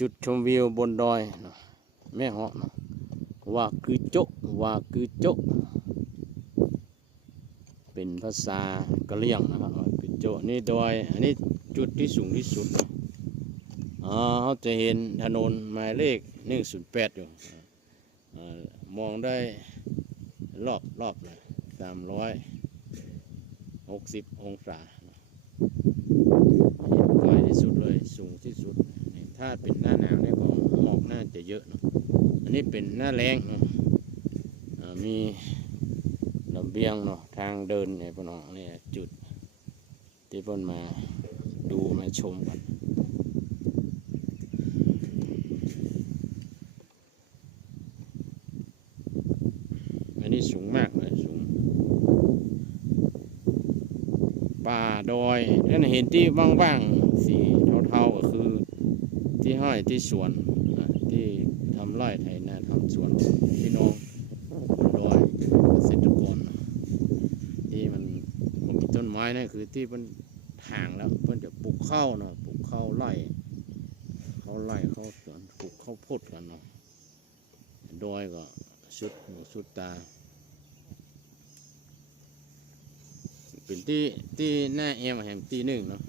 จุดชมวิวบนดอยแม่เหาะว่าคือโจะว่าคือโจะเป็นภาษากะเหรี่ยงนะครับว่าคือโจะนี่ดอยอันนี้จุดที่สูงที่สุดเขาจะเห็นถนนหมายเลข108อยู่มองได้รอบเลย360 องศาใกล้ที่สุดเลยสูงที่สุดถ้าเป็นหน้าหนาวเนี่ยก็หมอกน่าจะเยอะเนาะอันนี้เป็นหน้าแล้งเนาะมีระเบียงเนาะทางเดินเนี่ยพี่น้องเนี่ยจุดที่เพิ่นมาดูมาชมกันอันนี้สูงมากเลยสูงป่าดอยนั่นเห็นที่ว่างๆสีเทาๆก็คือที่ห้อยที่สวนที่ทำไร่ไถนาทำสวนพี่น้องดอยเกษตรกรที่มันมีต้นไม้นั่นคือที่มันห่างแล้วเพื่อนจะปลูกข้าวเนาะปลูกข้าวไร่เขาสวนปลูกข้าวโพดกันเนาะดอยก็สุดหูสุดตาเป็นที่หน้าแอมแห่งที่หนึ่งเนาะ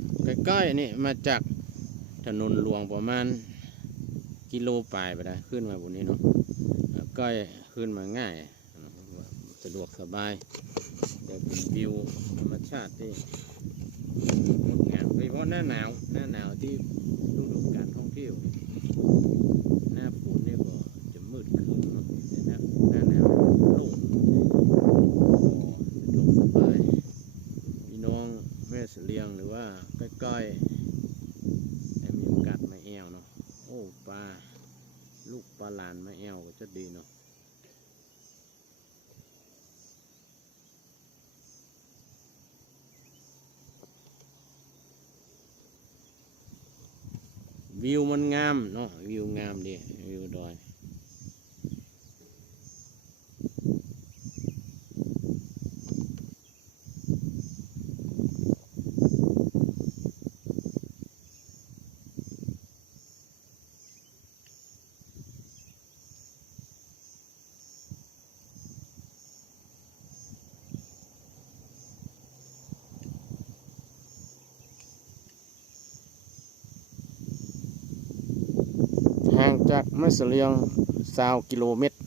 ใกล้ๆนี่มาจากถนนหลวงประมาณกิโลปลายไปได้ขึ้นมาบนนี้เนาะใกล้ขึ้นมาง่ายสะดวกสบายแต่เป็นวิวธรรมชาติที่งดงามโดยเฉพาะหน้าหนาวที่ฤดูการท่องเที่ยวหน้าฝนเนี่ยก็จะมืดครึ้มเนาะแต่หน้าหนาวโล่งสะดวกสบายพี่น้องแม่เสลียงหรือว่าใกล้ๆมีโอกาสมาแอวเนาะโอ้ปลาลูกปลาหลานมาแอวก็จะดีเนาะวิวมันงามเนาะวิวงามดีวิวดอยห่างจากแม่เสลียง20 กิโลเมตร